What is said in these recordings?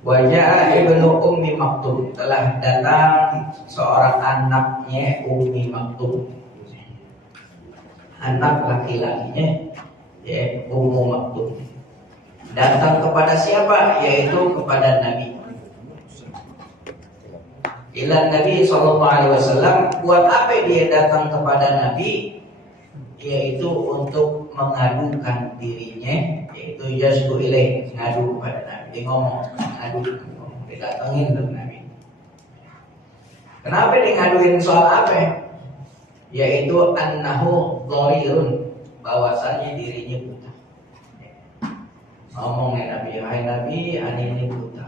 Wajah ibnu Ummi Maktum, telah datang seorang anaknya Ummi Maktum, anak laki-lakinya ya Ummu Maktum. Datang kepada siapa? Yaitu kepada Nabi. Ila Nabi sallallahu alaihi wasallam. Buat apa dia datang kepada Nabi? Yaitu untuk mengadukan dirinya, yaitu yasbu ilaih, ngadu kepada Nabi. Dia ngomong, didatengin ke Nabi. Kenapa dia ngaduin soal apa? Yaitu annahu dharirun, bahwasanya dirinya buta. Ngomongnya Nabi, hai Nabi, ini buta.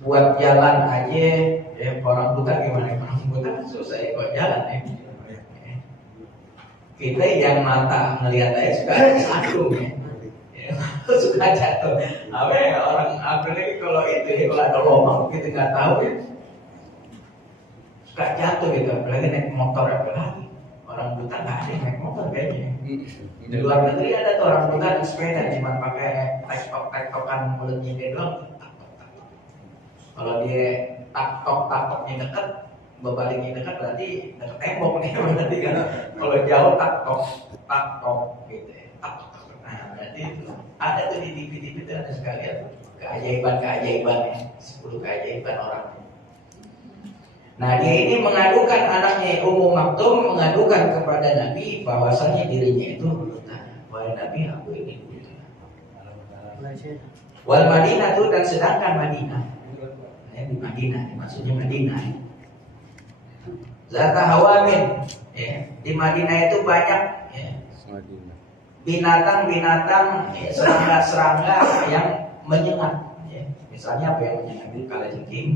Buat jalan aja, orang buta gimana? Orang buta susah kok jalan ya. Kita yang mata ngelihat aja suka jatuh ya. Suka jatuh. Apa ya, orang apalagi kalau itu ya, kalau ada lubang kita nggak tahu ya, suka jatuh gitu. Apalagi naik motor, apalagi orang buta nggak ada naik motor kayaknya. Di luar negeri ada tuh orang buta di sepeda cuma pakai tektokan mulutnya dia doang. Kalau dia takoknya dekat, berbaliknya dekat berarti dekat tembok nih berarti kan. Kalau jauh takok gitu ya. Nah berarti itu ada tuh di TV itu ada sekalian keajaiban ya, 10 keajaiban orang. Nah dia ini mengadukan anaknya Ummu Maktum, mengadukan kepada Nabi bahwasanya dirinya itu buta. Wahai Nabi, aku ini buta. Wal Madinah tuh, dan sedangkan Madinah, di Madinah, maksudnya Madinah. Zata hawamin, ya. Di Madinah itu banyak ya, binatang-binatang, ya, serangga-serangga yang menyengat. Ya. Misalnya apa yang menyengat itu kalajengking,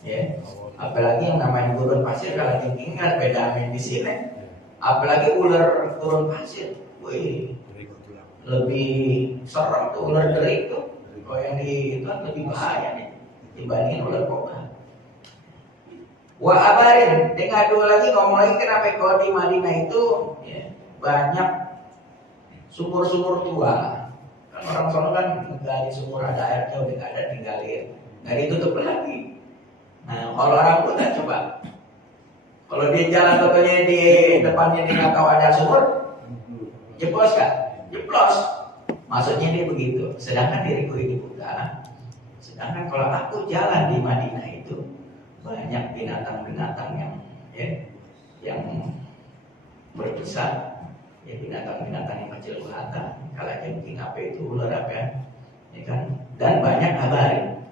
ya. Apalagi yang namanya gurun pasir, kalajengking kan beda main di sini. Apalagi ular gurun pasir, wih, lebih serem tuh ular derik tuh. Kalau yang di itu lebih bahaya nih dibandingin ular kobra. Wa abarin, dengan dua lagi ngomong lagi kenapa kalau di Madinah itu ya, banyak sumur-sumur tua. Kan orang sono kan gali sumur, ada airnya udah nggak ada, tinggalin, nggak ditutup lagi. Nah kalau orang buta coba, kalau dia jalan contohnya di depannya dia nggak tahu ada sumur, jeblos kan? Jeblos. Maksudnya dia begitu. Sedangkan diriku ini buta. Sedangkan kalau aku jalan di Madinah itu banyak binatang-binatang yang ya, yang berbesar, ya binatang-binatang yang kecil kelihatan, kalajengking apa itu ular apa ya kan, dan banyak habarin,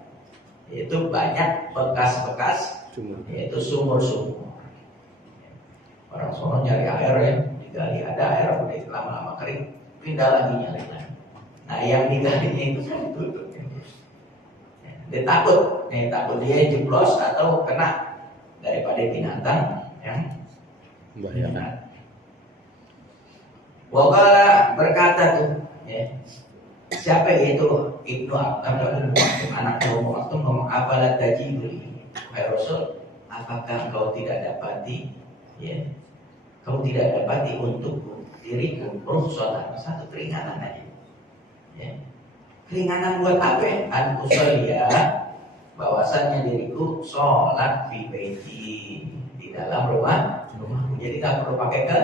yaitu banyak bekas-bekas, yaitu sumur-sumur. Orang sono nyari air ya, digali ada air, udah lama-lama kering, pindah lagi nyari lagi. Nah yang digalinya itu kan ditutup. Dia takut dia jeblos atau kena daripada binatang yang membahayakan. Wakala berkata tuh, ya, siapa itu Ibnu Maktum, anak Ummu Maktum ngomong, apalah tajibuli, hai Rasul, apakah kau tidak dapati, ya, kau tidak dapati untuk diriku rukhsatan, satu keringanan aja, ya. Keringanan buat apa? An usolliya, bahwasannya diriku sholat fi baiti, di dalam rumah. Jadi tak perlu pakai ke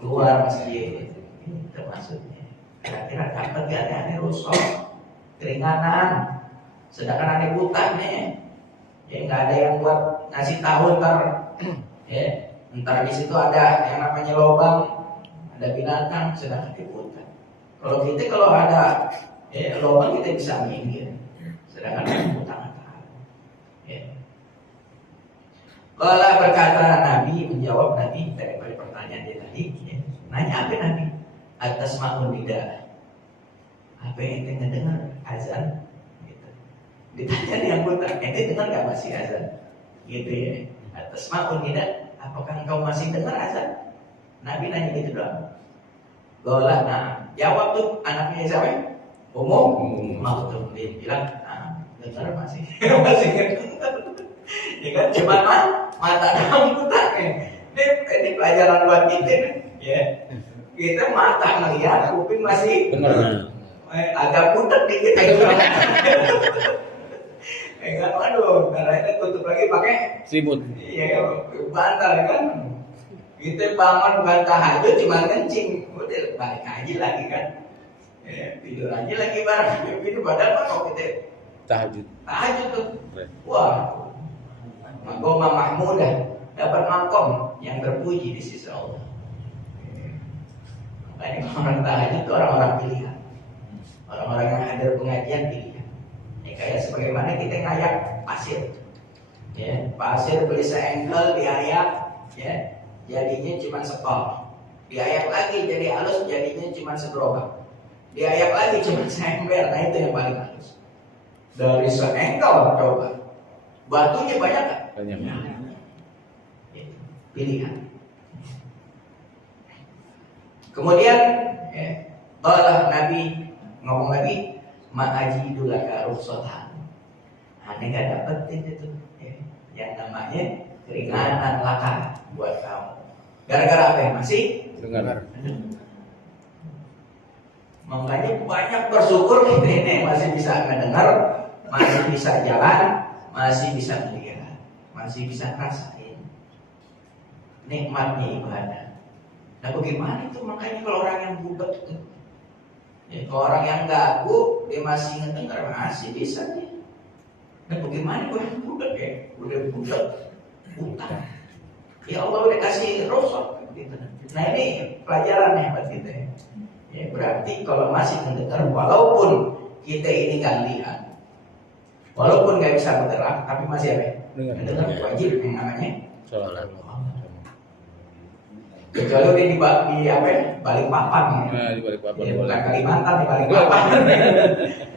luar masjid. Itu maksudnya. Kira-kira dapat gak ada rukhsah keringanan? Sedangkan ada buta nih, ya nggak ada yang buat ngasih tahu ntar, ya ntar di situ ada yang namanya lubang, ada binatang, sedangkan di buta. Kalau kita kalau ada lubang kita bisa minggir, sedangkan buta nggak tahu. Ya. Kalau berkata Nabi, menjawab Nabi daripada pertanyaan dia tadi, ya. Nanya apa Nabi? Atas makun tidak, apa yang ente dengar azan? Gitu. Ditanya dia yang buta, ente dengar nggak masih azan? Gitu ya. Atas makun tidak, apakah engkau masih dengar azan? Nabi nanya gitu doang. Golah, nah jawab tuh anaknya siapa? Umum Maktum. Dia bilang, dengar masih dengar. Ya kan cuma mata kamu buta nih. Ini pelajaran buat kita nih. Ya. Kita mata ngelihat, kuping masih dengar. agak budak dikit kan, aduh, caranya tutup lagi pakai selimut. Iya, bantal kan. Kita bangun bukan tahajud cuma kencing, udah balik aja lagi kan. Tidur aja lagi bareng. Itu padahal kalau kita Tahajud tuh. Wah, Maqam Mahmudah dapat makom yang terpuji di sisi Allah. Makanya orang tahajud itu orang-orang pilihan, orang-orang yang hadir pengajian pilihan. Kayak sebagaimana kita ngayak pasir, pasir beli seengkel diayak, jadinya cuma sekol. Diayak lagi jadi halus, jadinya cuma segerobak. Diayak lagi cuma seember, nah itu yang paling halus. Dari seengkel coba, batunya banyak kan? Banyak. Pilihan. Kemudian Allah Nabi ngomong lagi, ma'ajidu laka rukhsatan. Ane nggak dapetin itu, yang namanya keringanan laka buat kamu. Gara-gara apa ya? Masih Dengar. Makanya banyak bersyukur kita ini masih bisa mendengar, masih bisa jalan, masih bisa melihat, masih bisa ngerasain nikmatnya ibadah. Nah bagaimana itu makanya kalau orang yang budak itu, kalau orang yang gagu dia masih ngedengar masih bisa nih. Nah bagaimana kalau yang budak udah budak utang, ya Allah udah kasih rosok gitu. Nah ini pelajarannya buat kita ya. Berarti kalau masih mendengar, walaupun kita ini gak lihat, walaupun gak bisa bergerak, tapi masih apa? Mendengar wajib yang namanya Sholat. Kecuali udah di apa ya? Balik papan ya. Nah, di balik papan. Bukan Kalimantan, di balik papan.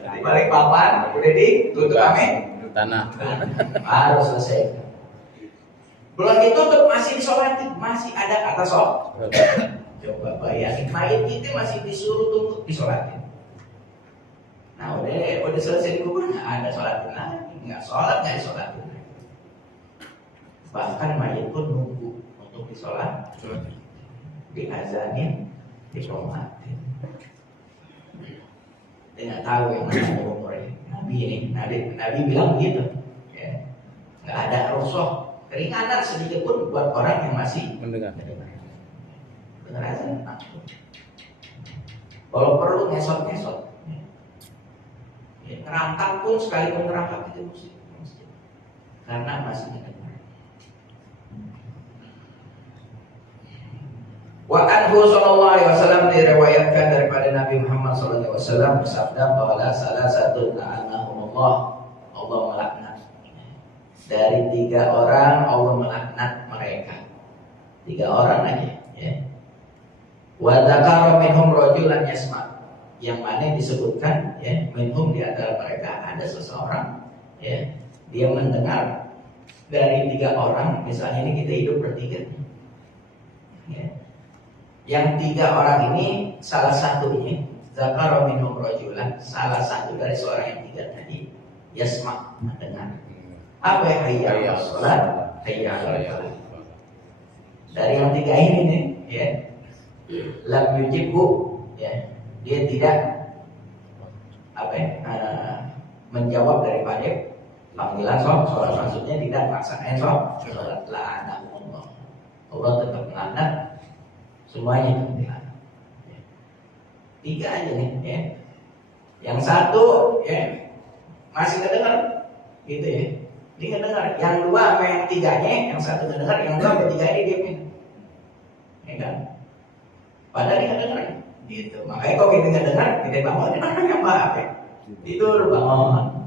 Di balik papan udah ditutup amin. Tanah. Harus selesai. Belum ditutup masih disolatin, masih ada kata sok. Coba bayangin, mayat kita masih disuruh tunggu disolatin. Nah udah selesai dikubur, nggak ada sholatin lagi, nggak disolatin. Bahkan mayat pun nunggu untuk disolat, diazanin, disolatin. Dia nggak tahu yang mana umurnya. Nabi bilang begitu, nggak ada rusuh, keringanan sedikit pun buat orang yang masih Mendengar. Kalau perlu ngesot, ngerangkap pun sekalipun ngerangkap itu mesti, karena masih mendengar. Wa anhu sallallahu alaihi wasallam diriwayatkan daripada Nabi Muhammad sallallahu alaihi wasallam bersabda bahwa salah satu la'anahumullah, Allah melaknat. Dari 3 orang Allah melaknat mereka. 3 orang aja, ya. Wa dzakara minhum rajulan yasma, yang mana disebutkan minhum di antara mereka ada seseorang dia mendengar. Dari 3 orang, misalnya ini kita hidup bertiga, yang 3 orang ini salah satunya dzakara minhum rajulan, salah satu dari seorang yang 3 tadi yasma, mendengar. Apa ya? Hayya 'alas shalah, hayya 'alal falah. Dari yang 3 ini nih, lam yujibhu, dia tidak menjawab daripada panggilan sholat, maksudnya tidak melaksanakan sholat. La'anahumullah, Allah tetap melaknat semuanya dilaknat. 3 aja nih, yang 1 masih ngedengar gitu ya, dia ngedengar. Yang 2 sama yang 3-nya, yang 1 ngedengar, yang 2 sama 3 ini diemin, kan? Padahal dia ngedengar gitu. Makanya kalau kita ngedengar, kita bangunin anak yang apa? Tidur, bangun.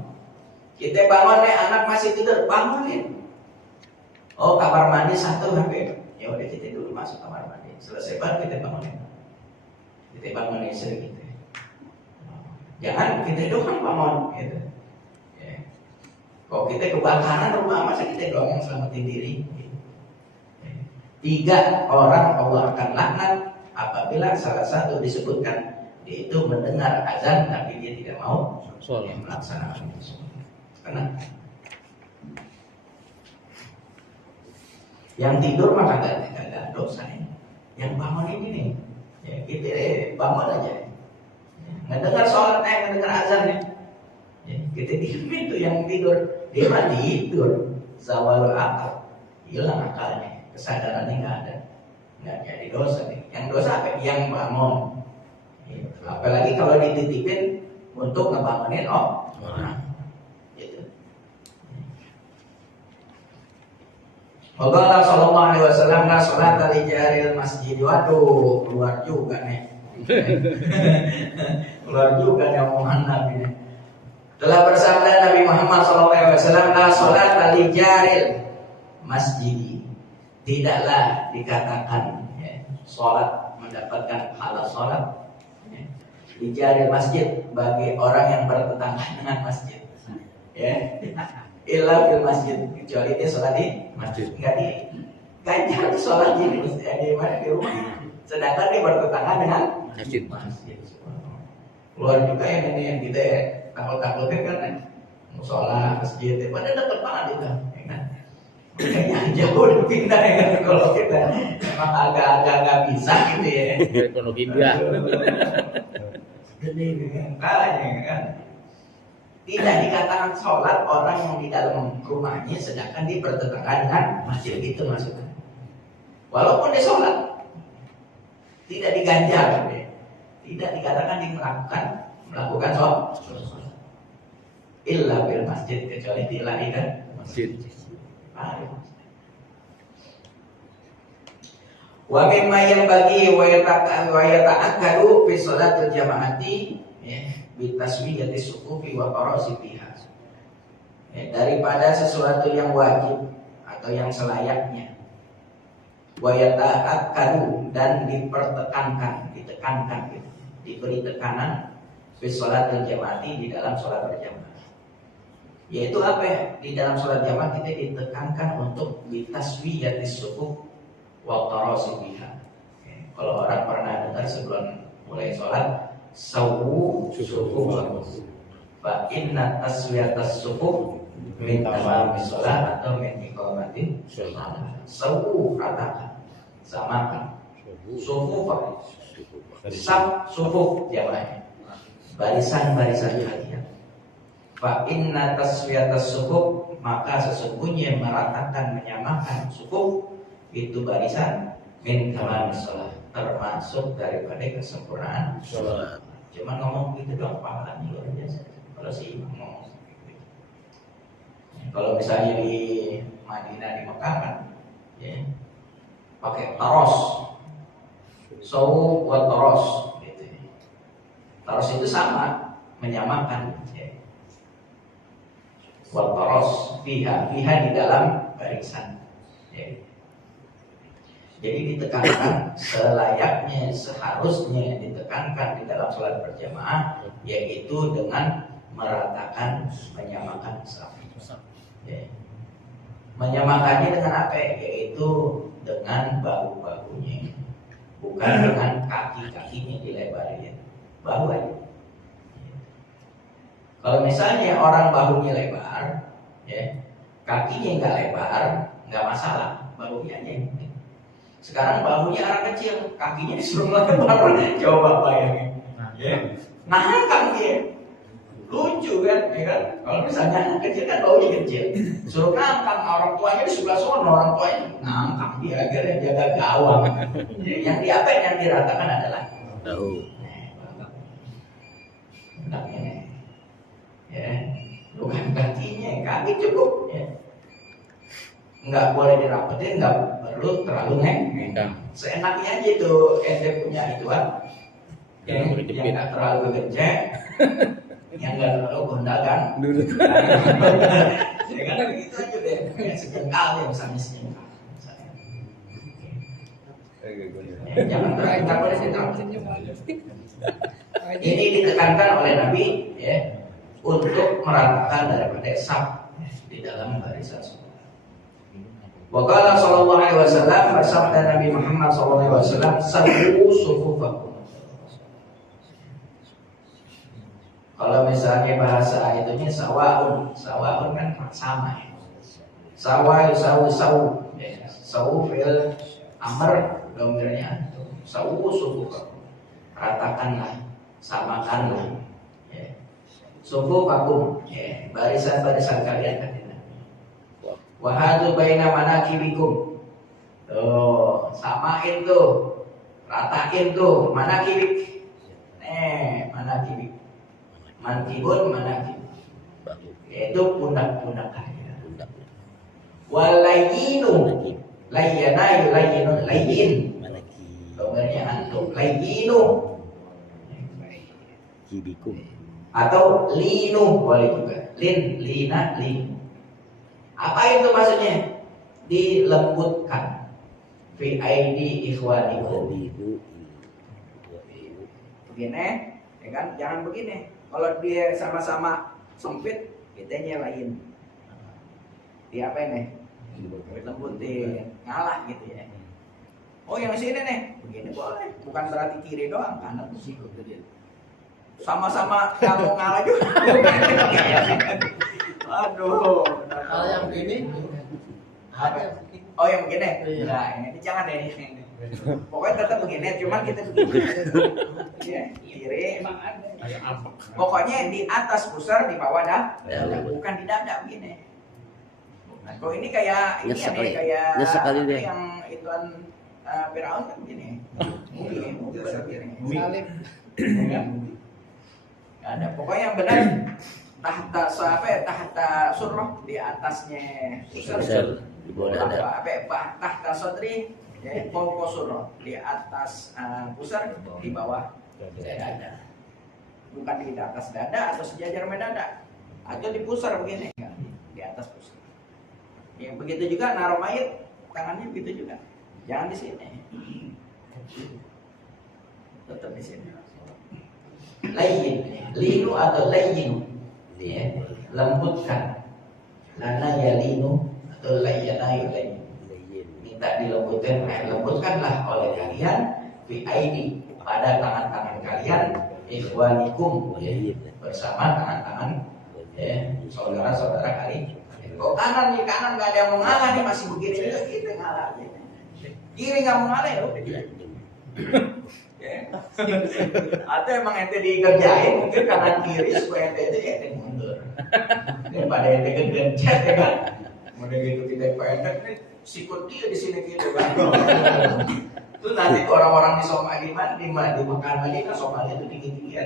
Kita bangun anak masih tidur, bangunin. Oh, kamar mandi 1 HP. Ya udah, kita dulu masuk kamar mandi. Selesai baru kita bangunin. Kita bangunin istri kita. Jangan kita doang bangun gitu. Kalau kita kebakaran rumah, masa kita doang yang selamatin diri? 3 orang Allah akan laknat apabila salah satu disebutkan dia itu mendengar azan tapi dia tidak mau melaksanakan itu. Karena yang tidur maka tidak ada dosa. Yang bangun ini nih, kita bangun aja. Ngedengar sholat yang dengar azannya. Ya, kita diamin tuh yang tidur, dia mah tidur, zawalul akal, hilang akalnya, kesadarannya nggak jadi dosa nih. Yang dosa apa? Yang bangun. Ya, apalagi kalau dititipin untuk ngebangunin orang. Gitu. Qala sallallahu alaihi wasallam la sholata li jaril masjid. Waduh, keluar juga nih. Keluar juga nih omongan Nabi nih. Telah bersabda Nabi Muhammad sallallahu alaihi wasallam la sholata li jaril masjid. Tidaklah dikatakan ya, salat mendapatkan pahala salat ya, di jaril masjid bagi orang yang bertetangga dengan masjid. Ya. Illa fil masjid, kecuali dia sholat di masjid, enggak di ganjar sholat di masjid, di mana, di rumah. Sedangkan dia bertetangga dengan masjid. Keluar juga ya ini yang kita takut-takutin kan, mau sholat masjid, pada dekat banget itu, ya kan? Kayaknya jauh udah pindah ya kan, kalau kita memang agak-agak nggak bisa gitu ya. Teknologi dia. Jadi kalahnya kan. Tidak dikatakan sholat orang yang di dalam rumahnya sedangkan dia bertetangga dengan masjid, itu maksudnya. Walaupun dia sholat tidak diganjar, tidak dikatakan melakukan sholat. Illa bil masjid, kecuali dilarikan masjid. Wa mimma yang bagi wa yata'akkadu fi sholatil jamaati bitaswiyati sufufi wa qarasifiha. Daripada sesuatu yang wajib atau yang selayaknya, wa yata'akkadu dan ditekankan gitu, diberi tekanan fi sholatil jamaati di dalam sholat berjamaah. Yaitu apa ya? Di dalam sholat jamaah kita ditekankan untuk bitaswiyati sufuf wa qarasifiha. Kalau orang pernah dengar sebelum mulai sholat, sawu sufufakum fa inna taswiyatas sufuf min tamamis sholat atau min iqamatin sholat. Sawu ratakan, samakan sufufah, saf sufuf jamaahnya, barisan-barisan kalian. Fa inna taswiyatas sufuf, maka sesungguhnya meratakan, menyamakan sufuf itu barisan min tamamis sholat, termasuk daripada kesempurnaan sholat. Cuma ngomong gitu doang, pahalanya luar biasa. Kalau si ngomong gitu. Kalau misalnya di Madinah, di Mekah kan, ya, pakai taros, sawu wa taros, gitu. Taros itu sama, menyamakan. Ya. Wa taros fiha di dalam barisan. Ya. Jadi ditekankan selayaknya, seharusnya ditekankan di dalam sholat berjamaah, yaitu dengan meratakan, menyamakan saf. Ya. Menyamakannya dengan apa? Yaitu dengan bahu-bahunya, bukan dengan kaki-kakinya dilebarin, bahu aja. Ya. Kalau misalnya orang bahunya lebar, ya, kakinya nggak lebar, nggak masalah, bahunya aja. Sekarang bahunya anak kecil, kakinya disuruh melebar, coba bayangin. Ya. Nahan kakinya, lucu kan, ya kan? Kalau misalnya anak kecil kan bahunya kecil, suruh ngangkang, orang tuanya di sebelah sono, orang tuanya ngangkang, dia akhirnya jaga gawang. Jadi yang diapain, yang diratakan adalah Tahu. Ya, bukan kakinya, kaki cukup. Ya. Nggak boleh dirapetin, nggak perlu terlalu ngeng. Seenaknya aja itu ente punya ituan yang nggak terlalu kegencet, yang nggak terlalu kondakan. Ya kan gitu aja deh, sejengkal ya, misalnya sejengkal. Ya, jangan terlalu, nggak boleh dirapetin. Ini ditekankan oleh Nabi ya, untuk meratakan daripada saf di dalam barisan sholat. Waqala sallallahu alaihi wasallam, bersabda Nabi Muhammad sallallahu alaihi wasallam, sawu sufufakum. Kalau misalnya bahasa itunya sawaun kan sama ya. Sawa sawu ya. Sawu fil amr, domirnya sawu sufufakum. Ratakanlah, samakanlah. Ya. sufufakum, ya, barisan-barisan kalian kata Nabi. Wahadu baina manakibikum. Tuh, samain tuh, ratain tuh manakibik. Manakibik. Mankibun manakib. Yaitu pundak-pundak kalian. Walayinu, layyana layyinun layyin. Dobernya antum layyinu. Kibikum. Atau linu boleh juga. Lina, linu. Apa itu maksudnya? Dilembutkan. Fi aidi ikhwanikum. Begini, ya kan? Jangan begini. Kalau dia sama-sama sempit, kitanya lain. Dia apa ini? Lembutin, ngalah gitu ya. Oh yang sini nih, begini boleh. Bukan berarti kiri doang, kanan mesti ikut dia. Sama-sama kamu ngalah juga. Aduh. Kalau yang begini ada. Oh yang begini? Nah ini jangan deh. Pokoknya tetap begini, cuman kita begini. Ya, kiri. Pokoknya di atas pusar, di bawah dah. Bukan di dada begini. Nah, kok ini kayak ini ya nih, kayak yang ituan Firaun kan begini. Mungkin begini. Ada. Pokoknya yang benar tahta surah di atasnya pusar. Di bawah dada. Tahta sodri ya, pokok surah di atas pusar, di bawah dada. Bukan di atas dada atau sejajar sama dada, atau di pusar begini, di atas pusar. Ya begitu juga naruh mayit, tangannya begitu juga. Jangan di sini. Tetap di sini. Layyin, linu atau layyinu. Ya, lembutkan. Lana ya linu atau layyana yulayyin. Minta dilembutkan, lembutkanlah oleh kalian fi aidi, pada tangan-tangan kalian ikhwanikum, bersama tangan-tangan saudara-saudara kalian. Kok kanan nih, kanan nggak ada yang mau ngalah nih, masih begini juga kita ngalah. Kiri nggak mau ngalah ya udah. Atau emang ente dikerjain mungkin kanan kiri supaya ente mundur. Daripada ente gencet ya kan. Udah gitu kita pendek nih, sikut dia di sini gitu kan. Itu nanti orang-orang di Somali di Mekah Madinah Somali itu tinggi-tinggian.